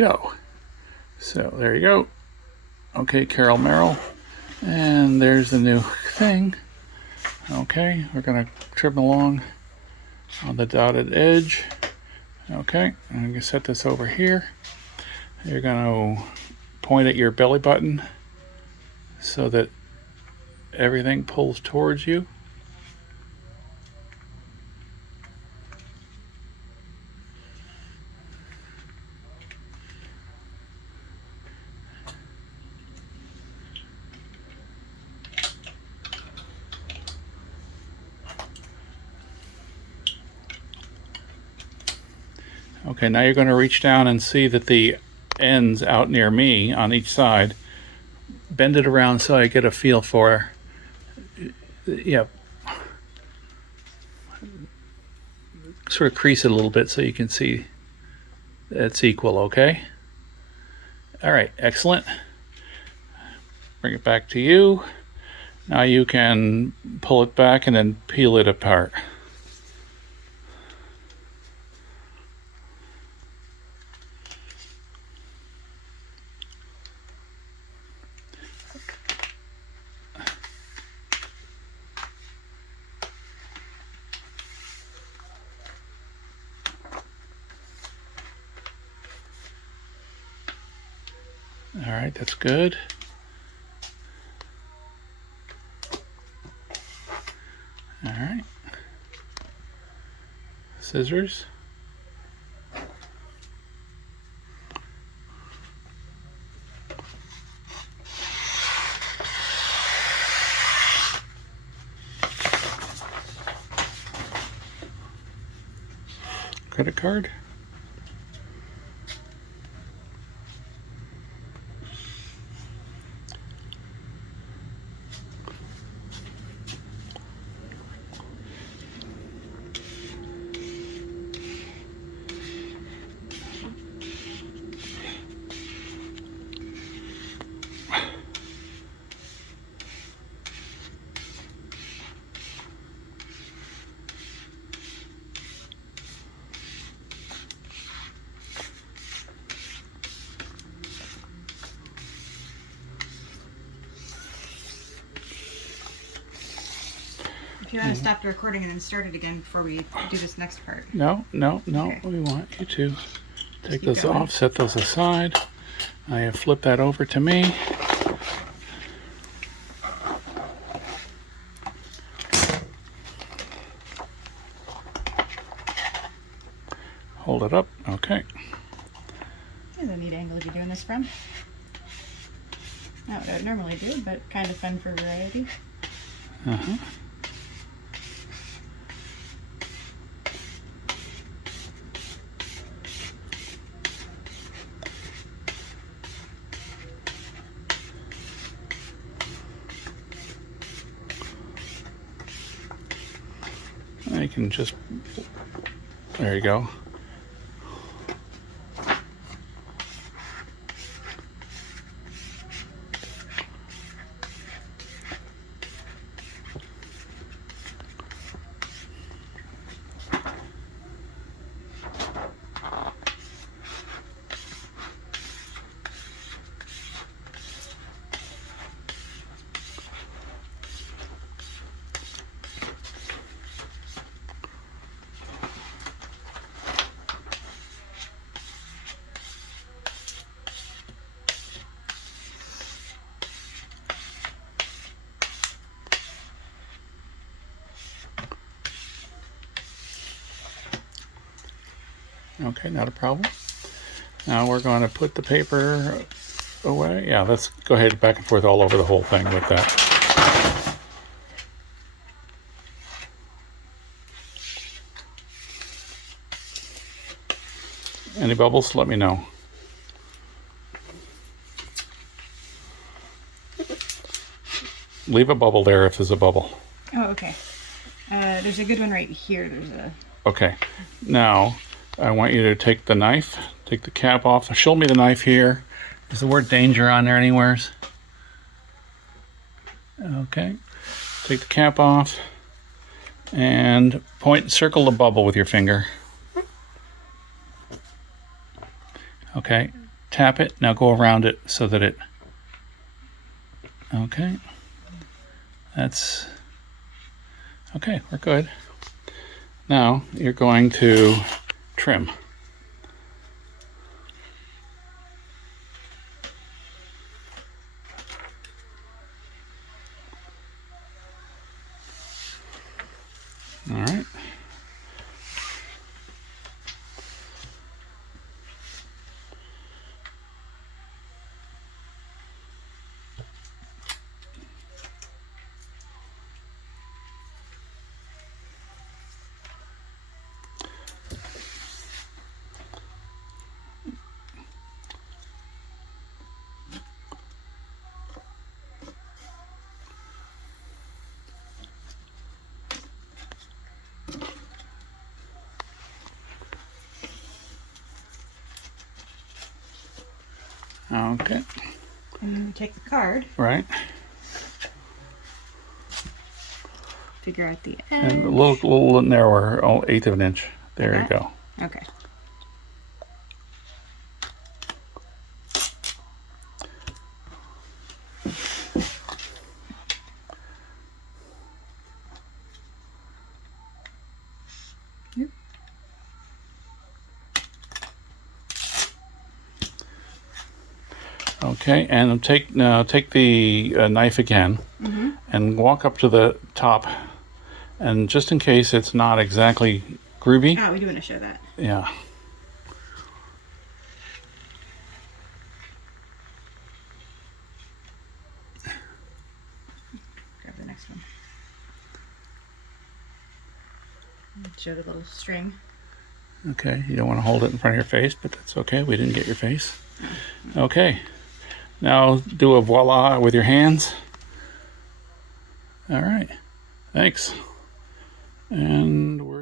go. So there you go. Okay, Carol Merrill. And there's the new thing. Okay, we're going to trim along on the dotted edge. Okay, I'm going to set this over here. You're going to point at your belly button so that everything pulls towards you. Okay, now you're going to reach down and see that the ends out near me on each side, bend it around so I get a feel for, yeah, sort of crease it a little bit so you can see it's equal, okay? All right, excellent. Bring it back to you. Now you can pull it back and then peel it apart. All right, that's good. All right. Scissors. Credit card. If you want to stop the recording and then start it again before we do this next part. No, okay. We want you to take those off, set those aside. I have flipped that over to me. Hold it up, okay. That's a neat angle to be doing this from. Not what I would normally do, but kind of fun for variety. Uh-huh. You can just, there you go. Okay, not a problem. Now we're going to put the paper away. Yeah, let's go ahead back and forth all over the whole thing with that. Any bubbles? Let me know. Leave a bubble there if there's a bubble. Oh, okay. There's a good one right here. There's a... Okay. Now, I want you to take the knife, take the cap off. Show me the knife here. Is the word danger on there anywhere? Okay. Take the cap off and circle the bubble with your finger. Okay. tap it. Now go around it so that it, okay. That's, okay, we're good. Now you're going to trim. All right. Okay. And then we take the card, Right. figure out the edge. And a little narrower, 1/8 of an inch. There you Okay. go. Okay. Yep. Okay, and take the knife again and walk up to the top, and just in case it's not exactly groovy, Oh, we do want to show that. yeah. Grab the next one. Show the little string. Okay, you don't want to hold it in front of your face, but that's okay. We didn't get your face. Okay, now do a voila with your hands. All right, thanks. And we're